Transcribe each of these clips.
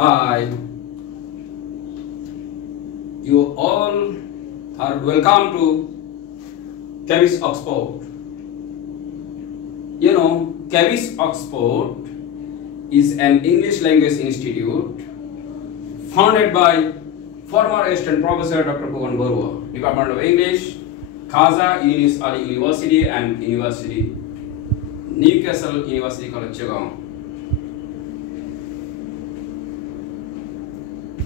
Hi, you all are welcome to Cambridge Oxford. You know, Cambridge Oxford is an English language institute founded by former assistant professor Dr. Bhuvan Barua, Department of English, Khaza Yunus Ali University and University Newcastle University College Chagaon.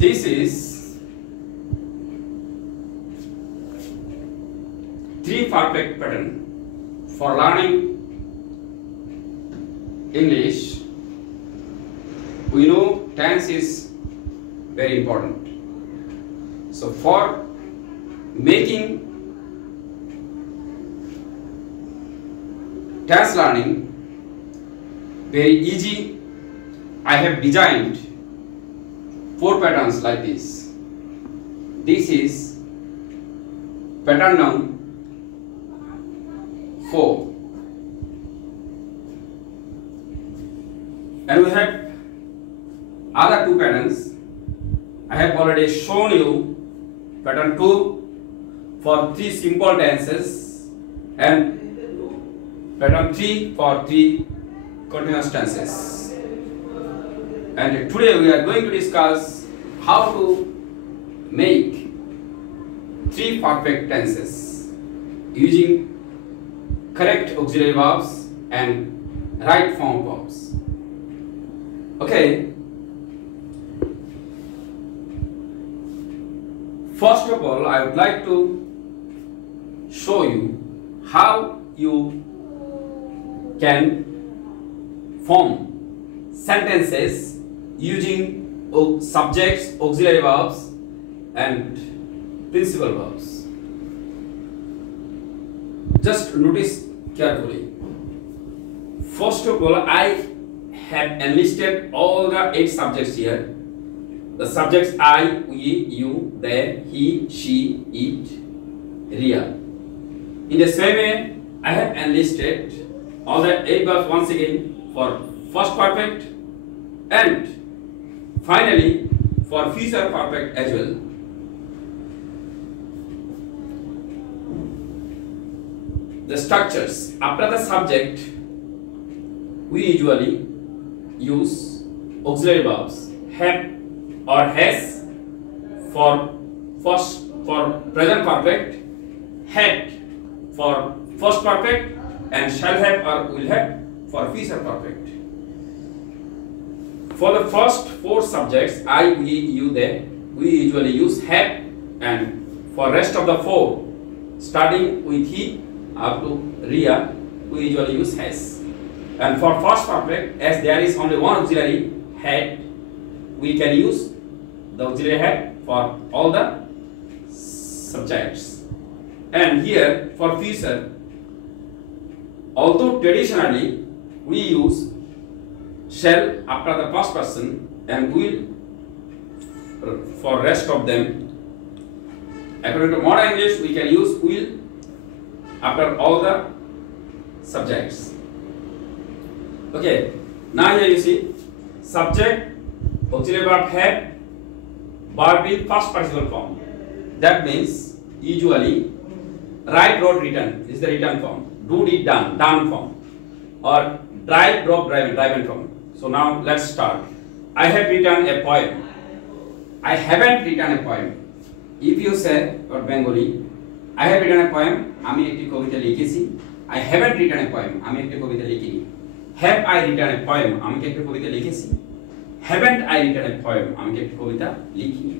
This is three perfect pattern for learning English. We know tense is very important. So for making tense learning very easy, I have designed 4 patterns like this. This is pattern number 4, and we have other 2 patterns. I have already shown you pattern 2 for 3 simple tenses and pattern 3 for 3 continuous tenses. And today we are going to discuss how to make 3 perfect tenses using correct auxiliary verbs and right form verbs. Okay. First of all, I would like to show you how you can form sentences using subjects, auxiliary verbs and principal verbs. Just notice carefully. First of all, I have enlisted all the 8 subjects here. The subjects I, we, you, they, he, she, it, real. In the same way, I have enlisted all the 8 verbs once again for first perfect and finally for future perfect as well. The structures. After the subject, we usually use auxiliary verbs have or has for present perfect, had for first perfect, and shall have or will have for future perfect. For the first 4 subjects, I, we, you, they, we usually use have, and for rest of the 4, starting with he up to Ria, we usually use has. And for first perfect, as there is only one auxiliary had, we can use the auxiliary had for all the subjects. And here for future, although traditionally we use shall after the first person and will for rest of them, according to modern English we can use will after all the subjects. Okay, now here you see subject, auxiliary verb have, verb in first participle form. That means usually write, wrote, written is the written form. Do, did, done, done form, or drive, drove, driven form. So now let's start. I have written a poem. I haven't written a poem. If you say or Bengali, I have written a poem, আমি একটি কবিতা লিখেছি. I haven't written a poem, আমি একটি কবিতা লিখিনি. Have I written a poem, আমি কি একটি কবিতা লিখেছি. Haven't I written a poem, আমি কি একটি কবিতা লিখিনি.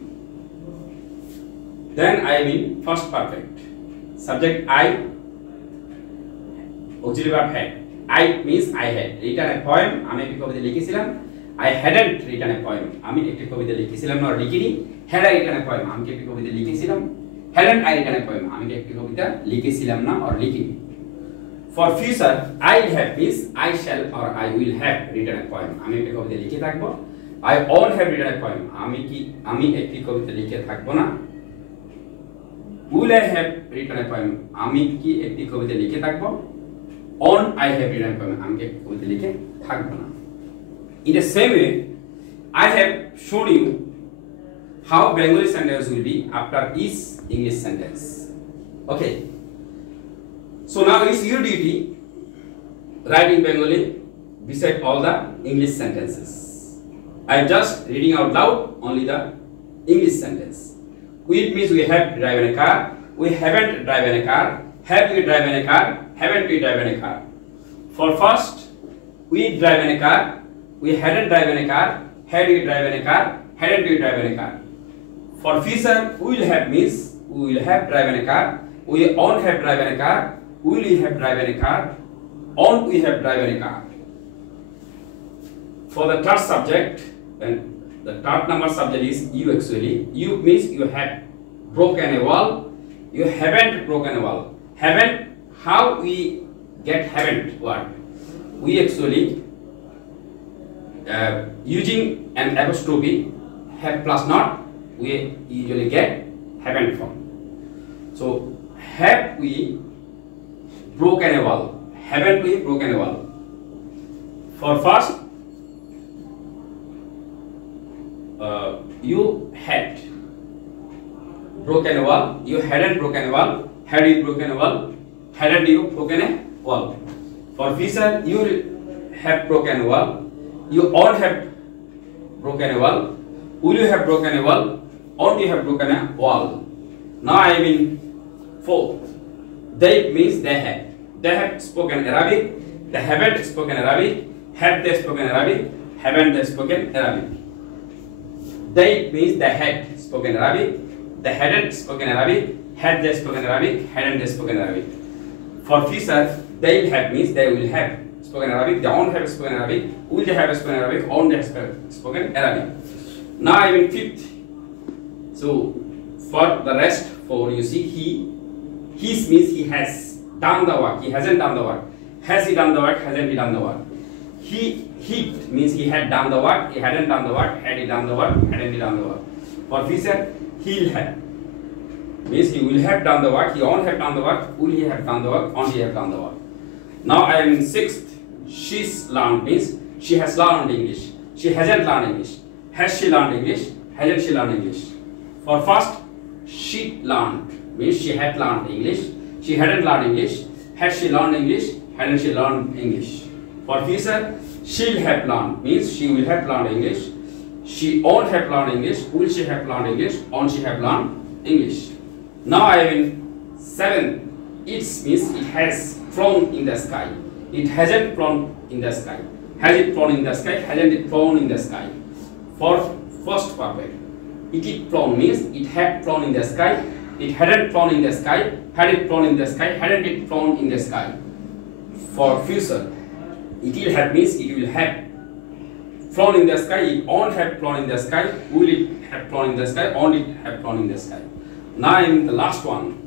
Then I mean first perfect. Subject I, auxiliary verb had. I means I had written a poem, আমি একটি কবিতা লিখেছিলাম. I hadn't written a poem, আমি একটি কবিতা লিখেছিলাম না লিখিনি. Had I written a poem, আমি কি একটি কবিতা লিখেছিলাম. Hadn't I written a poem, আমি কি একটি কবিতা লিখেছিলাম না or লিখিনি. For future, I'll have means I shall or I will have written a poem, আমি একটি কবিতা লিখে থাকবো. I won't have written a poem, আমি একটি কবিতা লিখে থাকবো না. Will I have written a poem, আমি কি একটি কবিতা লিখে থাকবো. On I have written a poem, আমি কি একটি কবিতা লিখে থাকবো না. In the same way, I have shown you how Bengali sentence will be after each English sentence. Okay. So now it's your duty write in Bengali beside all the English sentences. I am just reading out loud only the English sentence. Which means we have driven a car, we haven't driven a car, have we driven a car, haven't we driven a car. For first, we driven a car, we hadn't driven a car, had we driven a car, hadn't we driven a car. For future, we will have means we will have driven a car, we won't have driven a car, will we have driven a car, won't we have driven a car. For the third subject, and the third number subject is you actually. You means you have broken a wall, you haven't broken a wall. Haven't, how we get haven't word? We actually using an apostrophe have plus not, we usually get haven't from. So have we broken a wall? Haven't we broken a wall? For first, you had broken a wall, you hadn't broken a wall, had you broken a wall, hadn't you broken a wall. For future, you have broken a wall, you won't have broken a wall, will you have broken a wall, won't you have broken a wall. Now I mean fourth, they means they have. They have spoken Arabic, they haven't spoken Arabic, have they spoken Arabic, haven't they spoken Arabic. They means they had spoken Arabic, they hadn't spoken Arabic, had they spoken Arabic, hadn't they spoken Arabic. For future, they will have means they will have spoken Arabic, they won't have spoken Arabic, will they have spoken Arabic, won't they have spoken Arabic. Now I mean fifth. So for the rest four, you see his means he has done the work, he hasn't done the work. Has he done the work, hasn't he done the work. He means he had done the work, he hadn't done the work, had he done the work, hadn't he done the work. For future, he'll have means he will have done the work, he won't have done the work, will he have done the work, won't he have done the work. Now I am in sixth. She's learned means she has learned English, she hasn't learned English. Has she learned English, hasn't she learned English. For first, she learned means she had learned English, she hadn't learned English. Has she learned English, hadn't she learned English. For future, she'll have learned means she will have learned English, she won't have learned English, will she have learned English, won't she have learned English. Now I am in seventh. It means it has flown in the sky, it hasn't flown in the sky. Has it flown in the sky, hasn't it flown in the sky. For first perfect, it flown means it had flown in the sky, it hadn't flown in the sky, had it flown in the sky, hadn't it flown in the sky. For future, it will have means it will have flown in the sky, it won't have flown in the sky, will it have flown in the sky, won't it have flown in the sky. Now in the last one,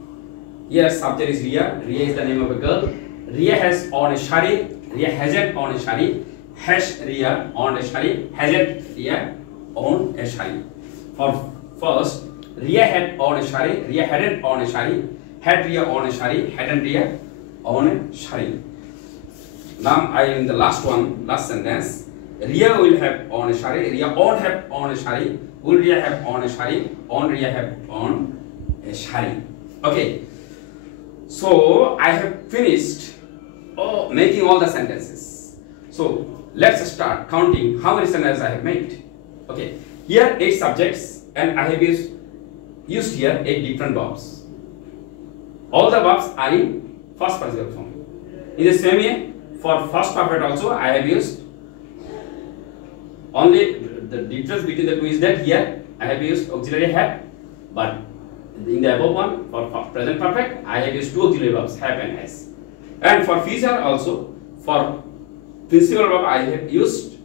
here subject is Ria, Ria is the name of a girl, Ria has on a shari, Ria hasn't on a shari, has Ria on a shari, hasn't Ria on a shari. For first, Ria had on a shari, Ria hadn't on a shari, had Ria on a shari, hadn't Ria on a shari. Now I am in the last one, last sentence. Ria will have on a shari, Ria won't have on a shari, will Ria have on a shari, won't Ria have on a shari. Okay, so I have finished making all the sentences. So let's start counting how many sentences I have made. Okay, here 8 subjects and I have used here 8 different verbs. All the verbs are in first participle form. In the same way, for first perfect also I have used only the difference between the two is that here I have used auxiliary have, but in the above one for present perfect I have used 2 auxiliary verbs, have and has. And for future also, for principal verb I have used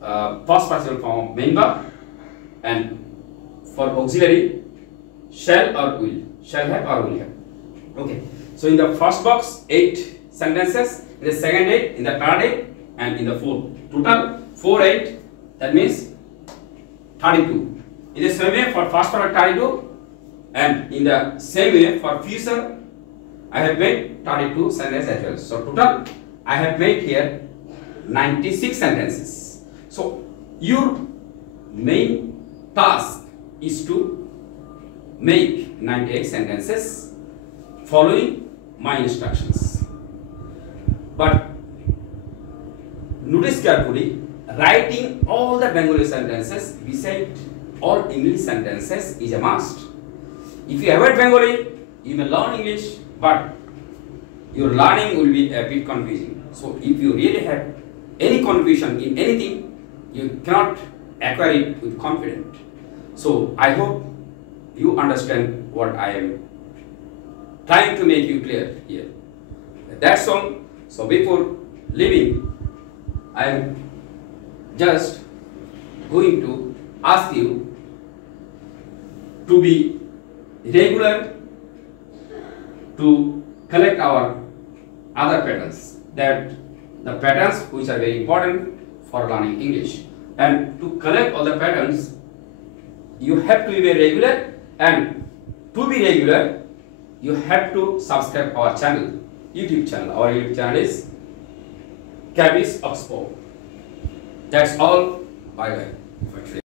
first participle form main verb, and for auxiliary shall or will, shall have or will have. Okay, so in the first box 8 sentences, in the second 8, in the third 8, and in the fourth. Total 4 8, that means 32. In the same way for first perfect 32, and in the same way for future I have made 32 sentences as well. So total I have made here 96 sentences. So Your main task is to make 98 sentences following my instructions. But notice carefully, writing all the Bengali sentences beside all English sentences is a must. If you avoid Bengali, you may learn English, but your learning will be a bit confusing. So if you really have any confusion in anything, you cannot acquire it with confidence. So I hope you understand what I am trying to make you clear here. That's all. So before leaving, I am just going to ask you to be regular to collect our other patterns, that the patterns which are very important for learning English. And to collect all the patterns, you have to be very regular, and to be regular, you have to subscribe our channel, YouTube channel. Our YouTube channel is Cabby's Oxford. That's all. Bye bye.